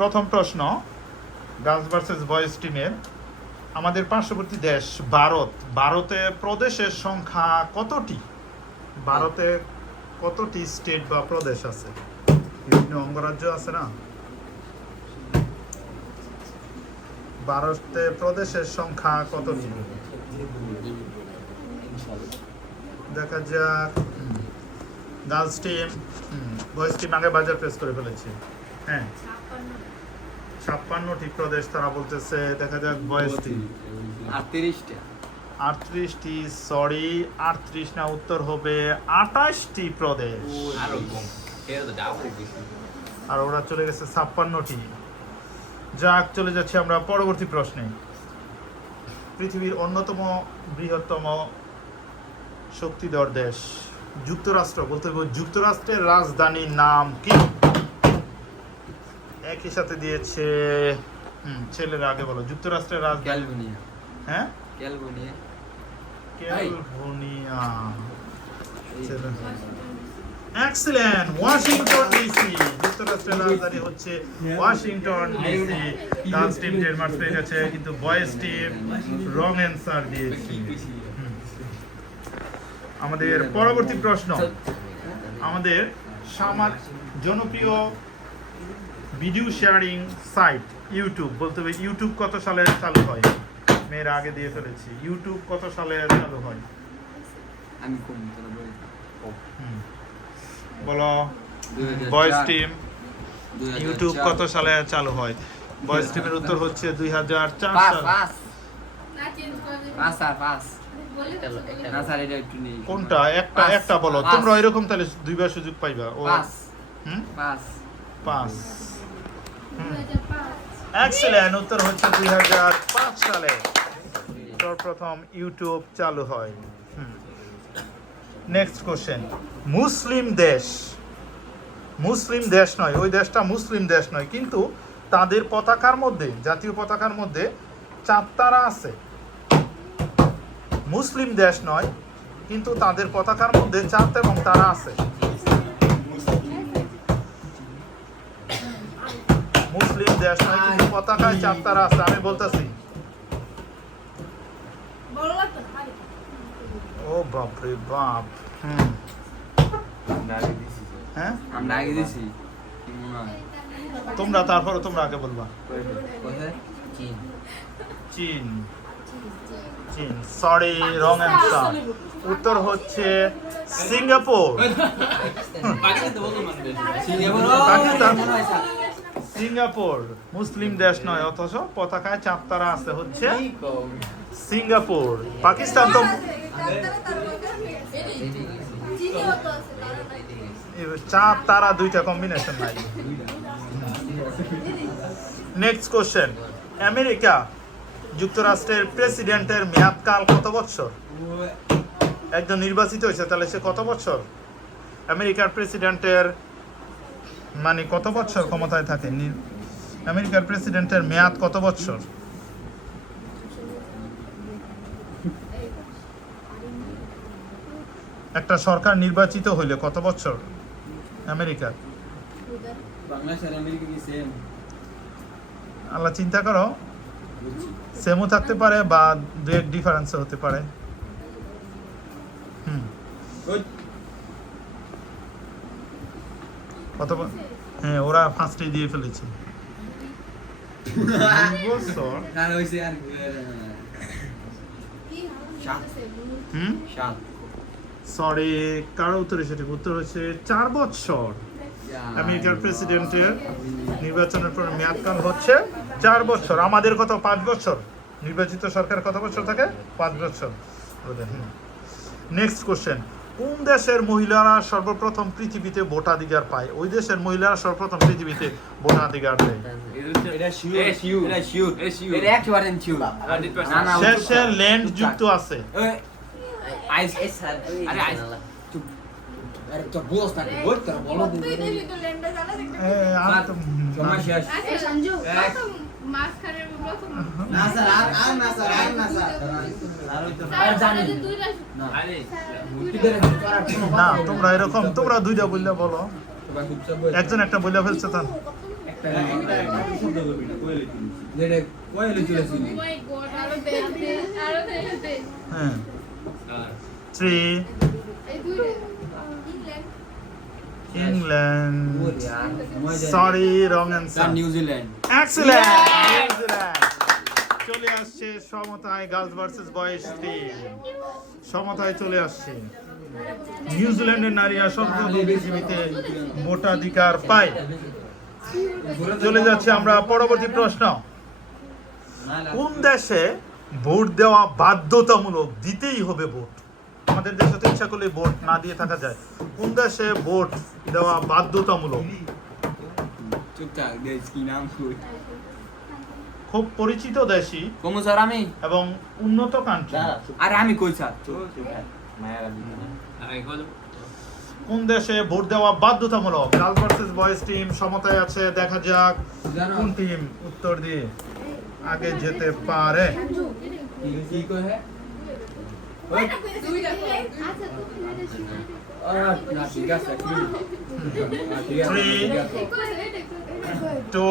প্রথম প্রশ্ন girls versus boys টিমের। আমাদের পার্শ্ববর্তী দেশ ভারতে প্রদেশের সংখ্যা কতটি? ভারতে কতটি স্টেট বা প্রদেশ আছে? বিভিন্ন অঙ্গরাজ্য আছে না? ভারতে প্রদেশের সংখ্যা কতটি? দেখা যাক। গার্লস টিম, বয়েজ টিম আগে বাজার প্রেস করে ফেলেছে। হ্যাঁ, 56টি প্রদেশ তারা বলতেছে। দেখা যাক বয়েজ টিম। 38টি। সরি, 38 না, উত্তর হবে 28টি প্রদেশ। আর ওরা চলে গেছে 56টি। যাক, চলে যাচ্ছি আমরা পরবর্তী প্রশ্নে। পৃথিবীর অন্যতম বৃহত্তম শক্তিধর দেশ যুক্তরাষ্ট্র, বলতে হবে যুক্তরাষ্ট্রের রাজধানীর নাম কি? একই সাথে দিয়েছে। ছেলেরা আগে বলো। যুক্তরাষ্ট্রের রাজধানী। ক্যালিফোর্নিয়া। হ্যাঁ, California. California. Excellent. Washington DC. যুক্তরাষ্ট্রের রাজধানী হচ্ছে Washington DC. Girls team 10 marks পেয়ে গেছে, কিন্তু বয়েজ টিম রং অ্যান্সার দিয়েছে। আমাদের পরবর্তী প্রশ্ন। আমাদের জনপ্রিয় ভিডিও শেয়ারিং সাইট ইউটিউব, বলতে হবে ইউটিউব কত সালে চালু হয়? মেয়েরা আগে দিয়ে ফেলেছি। ইউটিউব কত সালে চালু হয়? আমি কোন তোরা বলো। বয়েজ টিম ইউটিউব কত সালে চালু হয়? বয়েজ টিমের উত্তর হচ্ছে 2004 সাল। কোনটা? একটা বলো তোমরা। এরকম তাহলে দুইবার সুযোগ পাইবা। ও পাস। এক্সেলেন্ট। উত্তর হচ্ছে 2005 সালে প্রথম ইউটিউব চালু হয়। Next question. মুসলিম দেশ নয়, ওই দেশটা মুসলিম দেশ নয়, কিন্তু তাদের পতাকার মধ্যে, জাতীয় পতাকার মধ্যে চাঁদ তারা আছে। মুসলিম দেশ নয়, কিন্তু তাদের পতাকার মধ্যে চাঁদ এবং তারা আছে। মুসলিম দেশ নয়, কিন্তু পতাকায় চাঁদ তারা আছে। আমি বলতেছি। ও বাপ রে বাপ। হ্যাঁ, আমরা আগে দিছি। তোমরা তারপরে তোমরা আগে বলবা। চীন। Sorry, wrong answer. উত্তর হচ্ছে সিঙ্গাপুর। পাকিস্তান। সিঙ্গাপুর মুসলিম দেশ নয়, অথচ পতাকায় চাঁদ তারা আছে হচ্ছে সিঙ্গাপুর। পাকিস্তান তো চাঁদ তারা দুইটা কম্বিনেশন নাই। Next question. আমেরিকা যুক্তরাষ্ট্রের প্রেসিডেন্টের মেয়াদকাল কত বছর? একজন নির্বাচিত হয়েছে, তাহলে সে কত বছর? আমেরিকার প্রেসিডেন্টের মানে কত বছর ক্ষমতায় থাকে? আমেরিকার প্রেসিডেন্টের মেয়াদ কত বছর? একটা সরকার নির্বাচিত হইলে কত বছর আমেরিকার? আল্লাহ, চিন্তা করো। সেমও থাকতে পারে বা দু এক ডিফারেন্স হতে পারে। কত? হ্যাঁ, ওরা ফার্স্টে দিয়ে ফেলেছে। সরি, কারো উত্তরে সঠিক উত্তর হচ্ছে 4 বছর। আমেরিকার প্রেসিডেন্টের নির্বাচনের পর মেয়াদকাল হচ্ছে 4 বছর। আমাদের কত? 5 বছর। নির্বাচিত সরকার কত বছর থাকে? 5 বছর। Next question. কোন দেশের মহিলারা সর্বপ্রথম পৃথিবীতে ভোটাধিকার পায়? ওই দেশের মহিলারা সর্বপ্রথম পৃথিবীতে ভোটাধিকার দেয়। শেষে ল্যান্ড যুক্ত আছে। না, তোমরা এরকম, তোমরা দুইটা বললে বলো। একজন একটা বললে ফেলছে। একটা শব্দ করবি না কোয়েলে তুলেছি যেটা কোয়েলে তুলেছি Oh my god, আরো দে। হ্যাঁ 3 এই দুইটা। ইংল্যান্ড ওরে আর sorry wrong sir answer New Zealand excellent New Zealand চলে আসছে সমতায় গার্লস ভার্সেস বয়েজ টিম সমতায় চলে আসছে নিউজিল্যান্ডের নারীরা সর্বপ্রথম পৃথিবীতে ভোটাধিকার পায় চলে যাচ্ছে আমরা পরবর্তী প্রশ্ন কোন দেশে ভোট দেওয়া বাধ্যতামূলক দিতেই হবে ভোট আমাদের দেশে তো ইচ্ছা করলে ভোট না দিয়ে থাকা যায় কোন দেশে ভোট দেওয়া বাধ্যতামূলক চুপচাপ দেশ কি নাম কই খুব পরিচিত দেশই কমু স্যার আমি এবং উন্নত কান্ট্রি আরে আমি কই স্যার কোন দেশে ভোট দেওয়া বাধ্যতামূলক গার্লস ভার্সেস বয়েজ টিম সমতায় আছে দেখা যাক কোন টিম উত্তর দিয়ে আগে যেতে পারে কি কই হে দুইটা। না ঠিক আছে কি Three, এটা 2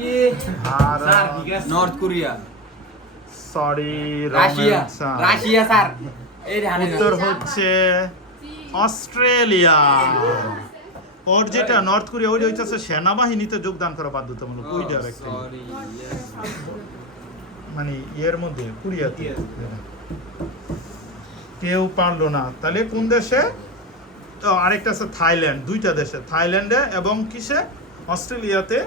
ইয়ে sir north Korea sorry Russia Russia sir এই রে উত্তর হচ্ছে অস্ট্রেলিয়া ওর যেটা নর্থ কোরিয়া ওই হইতাছে সেনাবাহিনীতে যোগদান করা বাধ্যতামূলক ওই ডাইরেক্ট সরি মানে এর মধ্যে কোরিয়াতে কেউ পারলো না তাহলে কোন দেশে তো আরেকটা আছে থাইল্যান্ড দুইটা দেশে থাইল্যান্ডে এবং কিসে অস্ট্রেলিয়াতে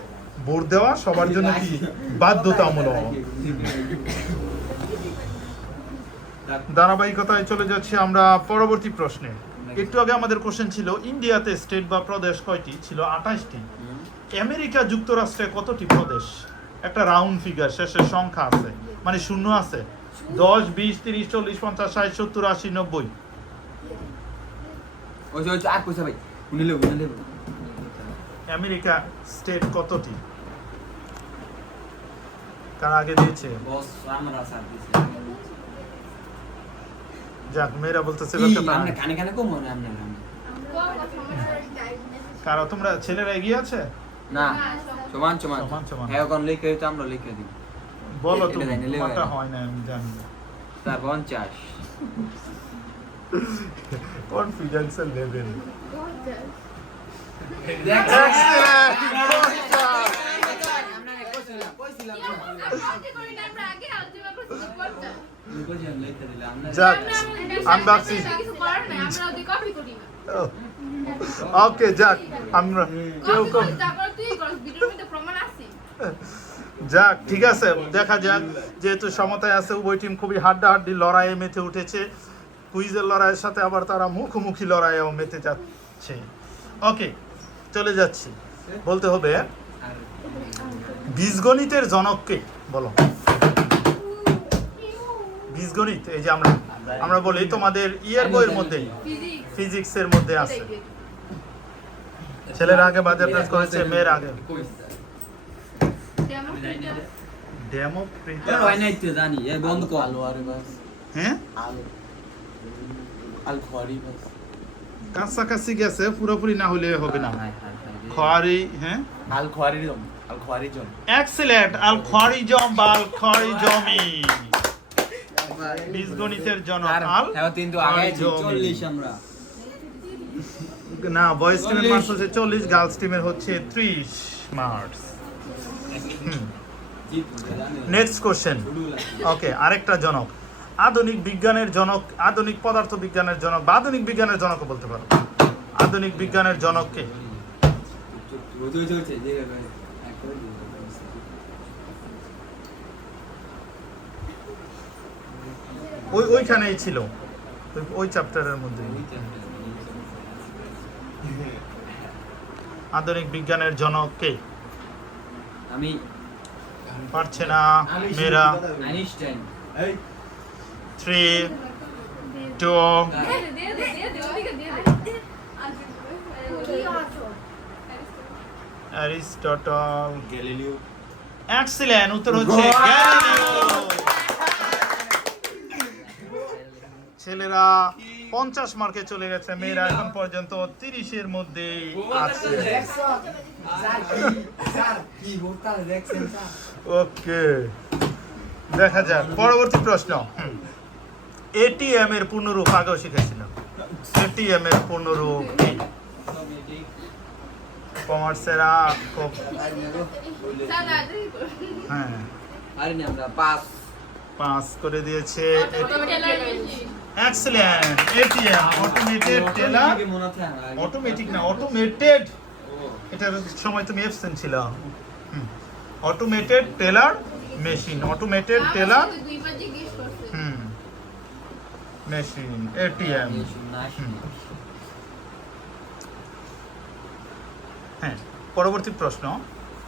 ভোট দেওয়া সবার জন্য কি বাধ্যতামূলক ধারাবাহিকতায় চলে যাচ্ছি আমরা পরবর্তী প্রশ্নে একটু আগে আমাদের কোশ্চেন ছিল ইন্ডিয়াতে স্টেট বা প্রদেশ কয়টি ছিল 28টি আমেরিকা যুক্তরাষ্ট্রে কতটি প্রদেশ একটা রাউন্ড ফিগার শেষে সংখ্যা আছে মানে শূন্য আছে 10 20 30 40 50 60 70 80 90 ওই ওই আর কইছে ভাই উনিলে আমেরিকা স্টেট কতটি কার আগে দিয়েছে বস আমরা স্যার দিছে যাক মেয়েরা বলতেছে কি ব্যাপারটা আমরা কানে কানে কম মনে আমরা কারা তোমরা ছেলেরা এগিয়ে আছে না সমান সমান সমান সমান। হ্যাঁ কোন লিখে তো আমরা লিখে দিই বলো এটা তুমি জানি, লেবে কোনটা না। হয় না আমি জানি স্যার 50 কনফিডেন্সের লেভেল দেখ যাক আমি ভাবছি ওকে যাক আমরা কেউ কেউ যাক ঠিক আছে দেখা যাক যেহেতু সমতায় আছে উভয় টিম খুবই হাড্ডাহাড্ডি লড়াইয়ে মেতে উঠেছে কুইজের লড়াইয়ের সাথে আবার তারা মুখোমুখি লড়াইয়েও মেতে যাচ্ছে ওকে চলে যাচ্ছি বলতে হবে বীজগণিতের জনককে বলো বীজগণিত এই যে আমরা বলি তোমাদের ইয়ের বইয়ের মধ্যে ফিজিক্সের মধ্যে আছে ছেলেরা আগে বাজার প্রেস করেছে মেয়ের আগে ডেমো এর হয় নাই তো জানি এ বন্ধ কর আলু আর বাস হ্যাঁ আলু আল খড়ি বাস কাছাকাছি গেছে পুরোপুরি না হলে হবে না খড়ি হ্যাঁ আল খড়ি জম এক্সিলেন্ট আল খরিজম বাল খরিজমি বীজগণিতের জনক আল হ্যাঁ কিন্তু আগে খরিজমি। 40 আমরা না বয়েজ টিমের মার্কস হচ্ছে 40 গার্লস টিমের হচ্ছে 30 মার্কস নেক্সট কোশ্চেন ওকে আরেকটা জনক আধুনিক বিজ্ঞানের জনক আধুনিক পদার্থ বিজ্ঞানের জনক বা আধুনিক বিজ্ঞানের জনকও বলতে পারো আধুনিক বিজ্ঞানের জনককে ওইখানেই ছিল ওই চ্যাপ্টারের মধ্যে আধুনিক বিজ্ঞানের জনককে আমি পারছে না মেয়েরা আইনস্টাইন 3 2 অ্যারিস্টটল গ্যালিলিও এক্সিলেন্ট উত্তর হচ্ছে গ্যালিলিও ছেলেরা 50 মার্কে চলে গেছে, মেয়েরা এখন পর্যন্ত 30-এর মধ্যেই আছে। ওকে, দেখা যাক পরবর্তী প্রশ্ন। এটিএম এর পূর্ণরূপ আগেও শিখেছিলাম। এটিএম এর পূর্ণরূপ কি? কমার্সেরা খুব স্যার আগে হ্যাঁ আরে না আমরা পাস করে দিয়েছে। Teller machine excellent. ATM automated teller, কি মনে আছে না অটোমেটিক না অটোমেটেড, এটার সময় তুমি অ্যাবসেন্ট ছিল। Automated teller machine, automated teller দুইবার জিজ্ঞেস করছে মেশিন এটিএম। হ্যাঁ, পরবর্তী প্রশ্ন।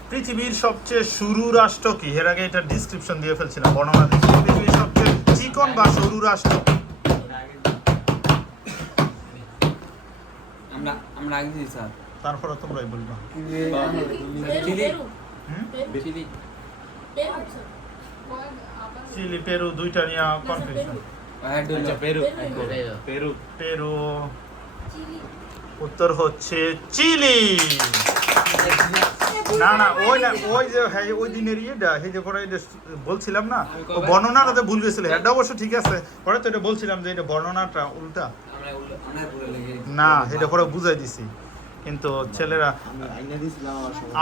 পৃথিবীর সবচেয়ে সরু রাষ্ট্র কি? এর আগে এটা ডিসক্রিপশন দিয়ে ফেলছিলাম, বর্ণনা দিচ্ছি। পৃথিবীর সবচেয়ে চিকন বা সরু রাষ্ট্র? আমরা আগে দিই স্যার তারপরে তোমরাই বলবা। হুম? চিলি, পেরু, দুইটা নিয়ে কনফিউশন। আচ্ছা, পেরু পেরু পেরু উত্তর হচ্ছে চিলি। না না, ওই যে হ্যাঁ ওই দিনের ইয়েটা এই যে পরে এটা বলছিলাম না, ও বর্ণনাটাতে ভুল গেছিল। এটা অবশ্য ঠিক আছে, পরে তো এটা বলছিলাম যে এটা বর্ণনাটা উল্টা। আমরা পুরো লেগে না, এটা পরে বুঝাই দিছি, কিন্তু ছেলেরা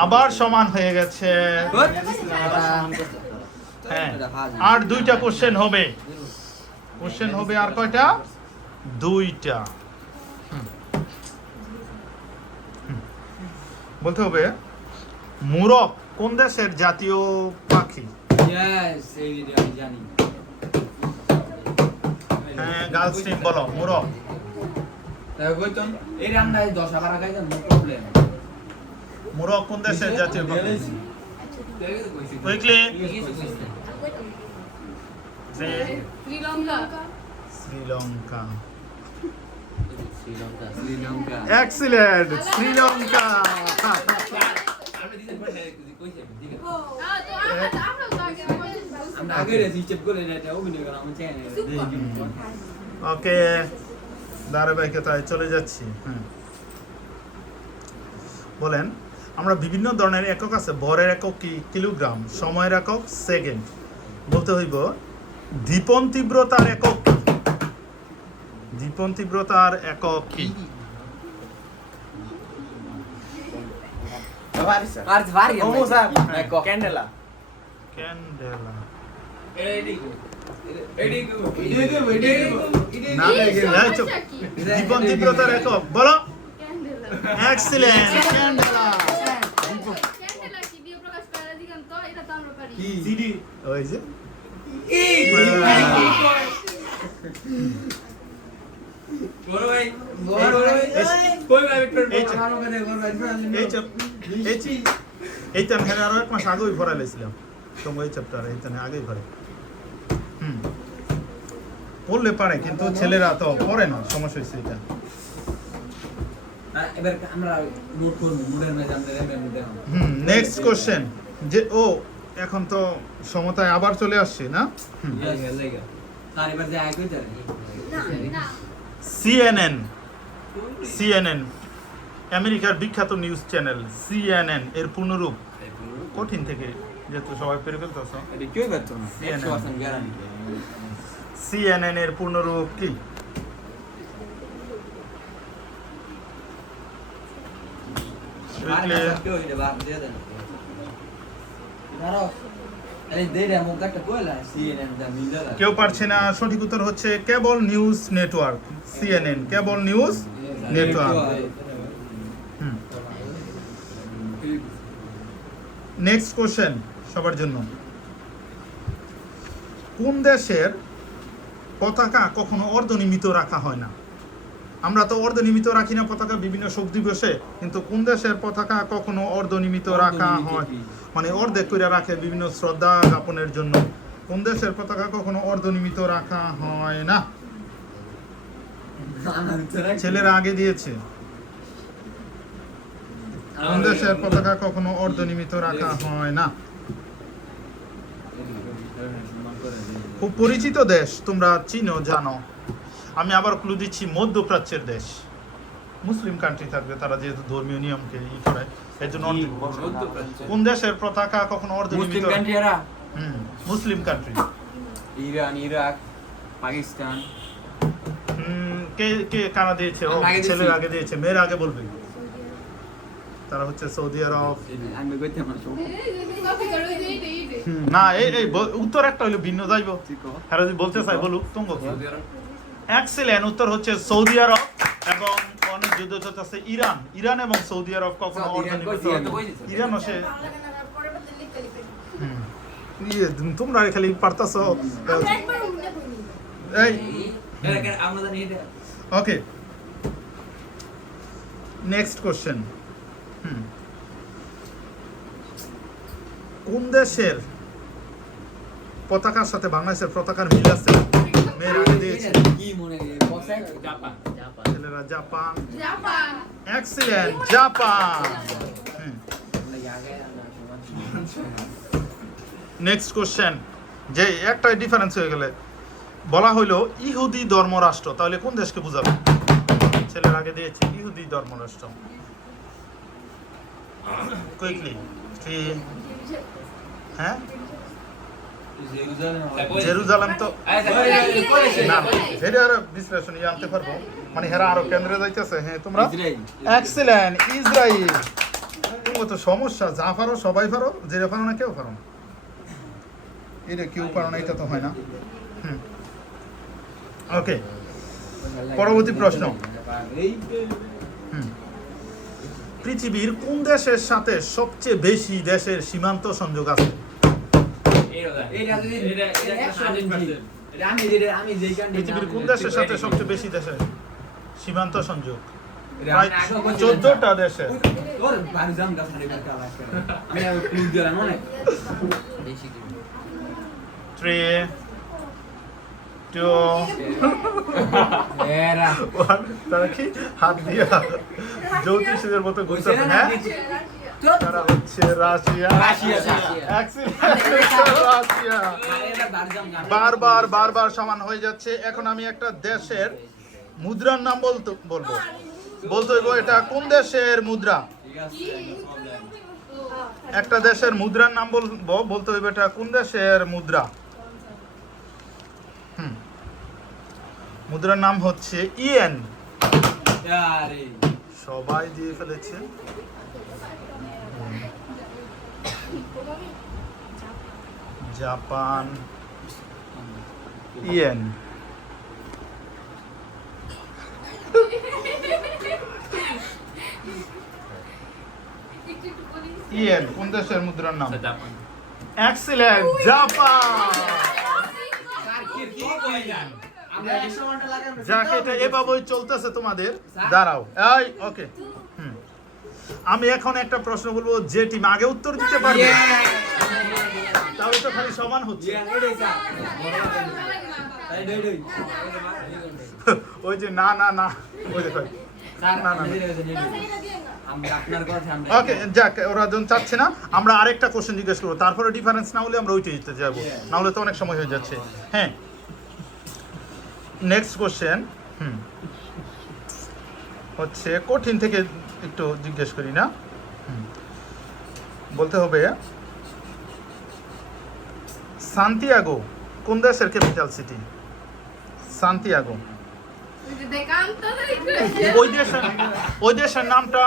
আবার সমান হয়ে গেছে। হ্যাঁ, আর দুইটা কোশ্চেন হবে। কোশ্চেন হবে আর কয়টা? দুইটা। বলতে হবে মুরগ কোন দেশের জাতীয় পাখি? ইয়েস এই ভিডিও আমি জানি হ্যাঁ, গার্লস টিম বলো মুরগ। তাই কইতন এই রান্না 10 12 গাইছে নো প্রবলেম মুরগ কোন দেশের জাতীয় পাখি? কুইকলি। শ্রীলঙ্কা শ্রীলঙ্কা। শ্রীলঙ্কা এক্সিলেন্ট, শ্রীলঙ্কা। আমি দিতে পারি কইছে দিকে তো আমরা তো আগে আমরা আগে রে হিসাব করে এটা অভিনয় করা আমি চাই না ওকে, ধারাবাহিকতায় চলে যাচ্ছি। হ্যাঁ, বলেন আমরা বিভিন্ন ধরনের একক আছে। ভরের একক কি? কিলোগ্রাম। সময়ের একক সেকেন্ড। বলতে হইব দীপন তীব্রতার একক কি? দীপন তীব্রতার একক কি? ভারী ওমো স্যার একক। Candela candela. না, এই চুপ। দীপন তীব্রতার একক বলো। Candela excellent, candela. ক্যান্ডেলা কি দিয়ে প্রকাশ করে দিগান তো এটা তো আমরা পারি সিডি ওই যে বড় ভাই কই ভাই একটু এই যে- আমার কাছে বড় ভাই এই তো আমি আরো এক মাস আগেই ভরা লেছিলাম তোমার এই চ্যাপ্টার, এই তো আগেই ভরে। পড়লে পারে, কিন্তু ছেলেরা তো পড়ে না, সমস্যা হচ্ছে এটা। এবার আমরা নোট করব মোডের মধ্যে আমরা রেমের দেখো নেক্সট কোশ্চেন। যে ও এখন তো সমতায় আবার চলে আসছে না? লেগে স্যার এবার যে আগে কইতে না সিএনএন। সিএনএন আমেরিকার বিখ্যাত নিউজ চ্যানেল। সিএনএন এর পূর্ণরূপ কঠিন থেকে যেহেতু সবাই পেরে ফেলতেছ। এটা কি বেত না CNN 100% গ্যারান্টি সিএনএন এর পূর্ণরূপ কি? আরে কেউ এটা বাদ দিয়ে দেন ধরো আরে দেড়ে মুখ একটা কইলা সিএনএন দা মিলালা কেউ পারছে না। সঠিক উত্তর হচ্ছে কেবল নিউজ নেটওয়ার্ক। সিএনএন কেবল নিউজ নেটওয়ার্ক। নেক্সট কোশ্চেন সবার জন্য। কোন দেশের পতাকা কখনো অর্ধনিমিত রাখা হয় না? আমরা তো অর্ধনিমিত রাখি না পতাকা বিভিন্ন শোক দিবসে, কিন্তু কোন দেশের পতাকা কখনো অর্ধনিমিত রাখা হয়, মানে অর্ধেক করে রাখে বিভিন্ন শ্রদ্ধা জ্ঞাপনের জন্য? কোন দেশের পতাকা কখনো অর্ধনিমিত রাখা হয় না? ছেলেরা আগে দিয়েছে। কোন দেশের পতাকা কখনো অর্ধনিমিত রাখা হয় না? খুব পরিচিত দেশ, তোমরা চিনো জানো। আমি আবার ক্লু দিচ্ছি মধ্যপ্রাচ্যের দেশ, মুসলিম কান্ট্রি থাকবে, তারা যেহেতু ধর্মীয় নিয়মকে ই করে এই জন্য কোন দেশের পতাকা কখনো মুসলিম অর্ধনিমিত? কান্ট্রি এরা Muslim country. Iran, Iraq, Pakistan. কে কে কারা দিয়েছে? ও আমরা আগে ছেলের দিয়েছি। আগে দিয়েছে, মেয়ের আগে বলবে। তারা হচ্ছে সৌদি আরব। আমি কইতে আমার সব কপি করো এই যে না এই উত্তর একটা হইলো ভিন্ন যাইব। হ্যাঁ যদি বলতে চাই বলুক তুঙ্গ। এক্সিলেন্ট, উত্তর হচ্ছে সৌদি আরব এবং অনেক যুদ্ধ চলতেছে ইরান। ইরান এবং সৌদি আরব কখনো অর্ধনিমিত ইরানও সে তোমরা খালি পারতাছ এই আমরা জানি এটা ওকে। নেক্সট কোশ্চেন, কোন দেশের পতাকার সাথে বাংলাদেশের পতাকার মিল আছে? মেয়ের আগে দিয়েছে, কি মনে বসে জাপান। ছেলেরা Japan. Japan excellent, Japan. Next question, যে একটা ডিফারেন্স হয়ে গেলে বলা হইলো ইহুদি ধর্মরাষ্ট্র, তাহলে কোন দেশকে বোঝাবে? ছেলের আগে দিয়েছে ইহুদি ধর্মরাষ্ট্র। কুইকলি কি? হ্যাঁ জেরুজালেম তো না, হেরে আরো বিশ্লেষণ আনতে পারবো, মানে হেরা আরো কেন্দ্রে যাইতেছে। হ্যাঁ তোমরা এক্সিলেন্ট, ইসরায়েল। তোমার তো সমস্যা, যা পারো সবাই পারো, যেটা পারো না কেউ পারো না। এটা কেউ পারো না, এটা তো হয় না। ওকে, পরবর্তী প্রশ্ন। পৃথিবীর কোন দেশের সাথে সবচেয়ে বেশি দেশের সীমান্ত সংযোগ আছে? পৃথিবীর কোন দেশের সাথে সবচেয়ে বেশি দেশের সীমান্ত সংযোগ? প্রায় 14টা দেশে। বেশি 3 2 এরা 1 তারা কি হাত দিয়া জ্যোতিষীদের মতো ঘুরছে? হ্যাঁ তারা হচ্ছে রাশিয়া। Excellent, Russia. বারবার সমান হয়ে যাচ্ছে। এখন আমি একটা দেশের মুদ্রার নাম বলতে হইব এটা কোন দেশের মুদ্রা? একটা দেশের মুদ্রার নাম বলতে হইব এটা কোন দেশের মুদ্রা? মুদ্রার নাম হচ্ছে ইয়েন। সবাই দিয়ে ফেলেছে। Japan, yen. ইয়েন কোন দেশের মুদ্রার নাম? Excellent, Japan. যাকে এটা এভাবেই চলতেছে তোমাদের। দাঁড়াও, এই ওকে। আমি এখন একটা প্রশ্ন বলবো, যে টিম আগে উত্তর দিতে পারবে তাহলে তো খালি সমান হচ্ছে। ওই যে না না না ওই দেখো ওকে, যাক ওরা যখন চাচ্ছে না, আমরা আরেকটা কোশ্চেন জিজ্ঞেস করবো, তারপরে ডিফারেন্স না হলে আমরা ওইটাই দিতে যাবো, না হলে তো অনেক সময় হয়ে যাচ্ছে। হ্যাঁ, নেক্সট কোশ্চেন হচ্ছে কঠিন থেকে একটু জিজ্ঞেস করি না, বলতে হবে সান্তিয়াগো কোন দেশের ক্যাপিটাল সিটি? সান্তিয়াগো ওই দেশের নামটা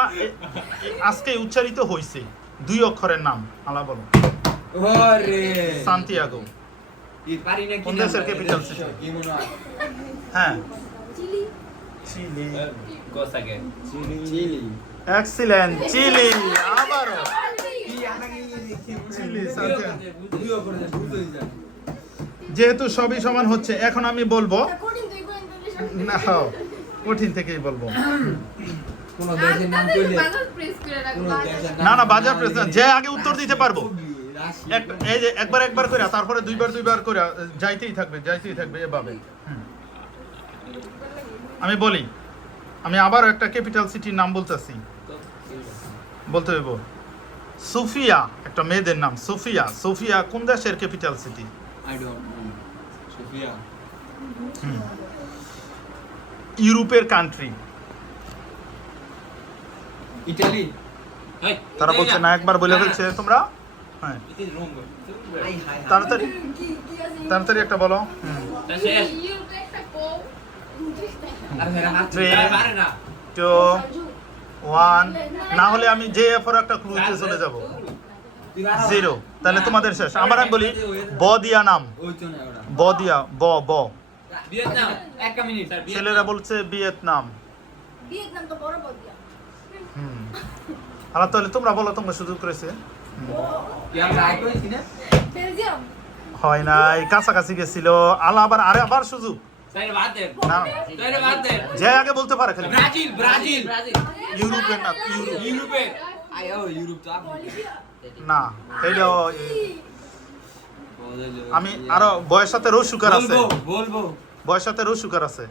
আজকে উচ্চারিত হয়েছে, 2 অক্ষরের নাম। আলা বলো। সান্তিয়াগো কোন দেশের ক্যাপিটাল সিটি? হ্যাঁ চিলি। Excellent, Chile. আবারও চিলি, সান্তিয়াগো। যেহেতু সবই সমান হচ্ছে, এখন আমি বলবো না, কঠিন থেকেই বলবো। কোন দেশের নাম কইলে না না বাজার প্রেস না, যে আগে উত্তর দিতে পারবো এই যে একবার করে, তারপরে দুইবার করে যাইতেই থাকবে এভাবে। আমি বলি, আমি আবারও একটা ক্যাপিটাল সিটির নাম বলতেছি, বলতে হইব সোফিয়া, একটা মেয়েদের নাম সোফিয়া। সোফিয়া কোন দেশের capital city? I don't know. Sofia ইউরোপের কান্ট্রি। ইতালি। তারা বলছে না, একবার বলে ফেলছে তোমরা। হ্যাঁ তাড়াতাড়ি তাড়াতাড়ি একটা বলো। ইউরোপে একটা কম। আর হেরা হাত 3 পারে না। 2 1 না হলে আমি যে এর একটা ক্লুতে চলে যাব। 0 তাহলে তোমাদের শেষ। আবার আমি বলি ব দিয়া নাম, ওই তো না ওরা। ব দিয়া ব ব। ভিয়েতনাম। 1 মিনিট। ছেলেরা বলছে ভিয়েতনাম। ভিয়েতনাম তো বড় বড়। হুম আলা তাহলে তোমরা বলো, তোমরা সুযোগ করেছে। কি আমরা রাইট হইছি না? বেলজিয়াম। হয় নাই, কাছাকাছি গেছিল। আলা আবার আবার সুযোগ। তাইলে বাদ দে। না তাইলে বাদ দে। যে আগে বলতে পারে খালি। Brazil, Brazil. ইউরোপের না, ইউরোপ ইউরোপে। আয়ো ইউরোপ তো আপনি। না এইটা আমি আরো বয়ের সাথে রো সুগার আছে, বলবো। বয়ের সাথে রো সুগার আছে।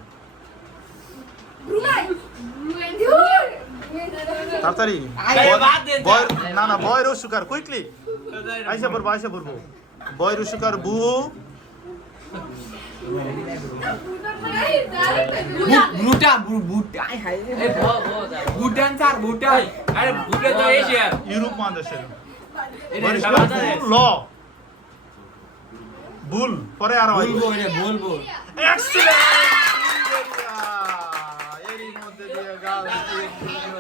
ব্রুনাই। তাড়াতাড়ি আরে বাদ দে। বয়ের না না বয়ের রো সুগার কুইকলি আইসা পড়বো বয়ের রো সুগার বু বুটা বুটা আই হাই এ বুটান স্যার বুটা আরে বুটা তো এশিয়া ইউরোপ মহাদেশের এটা বয়ের বাবা সুগার ল বুল পরে আরো বলবো এটা বলবো এক্সিলেন্ট